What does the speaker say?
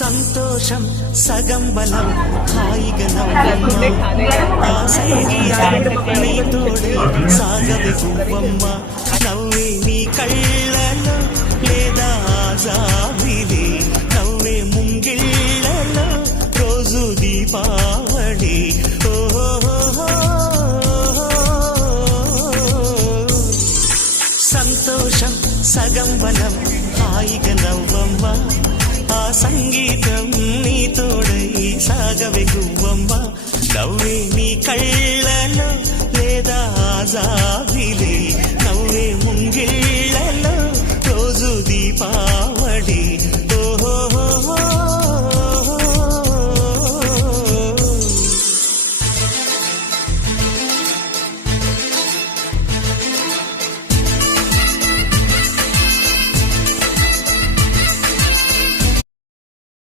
సంతోషం సగం బలం హాయిగా నవ్వమ్మ ఆ సంగీతం నీ తోడే సాగవే గువ్వమ్మ నవ్వే నీ కళ్ళలో లేదా జాబిలి నవ్వే ముంగిళ్ళలో రోజు దీపావళి సంతోషం సగం బలం హాయిగా నవ్వమ్మ ఆ సంగీతం నీ తోడై సాగవే గువ్వమ్మ నవ్వే నీ కళ్ళ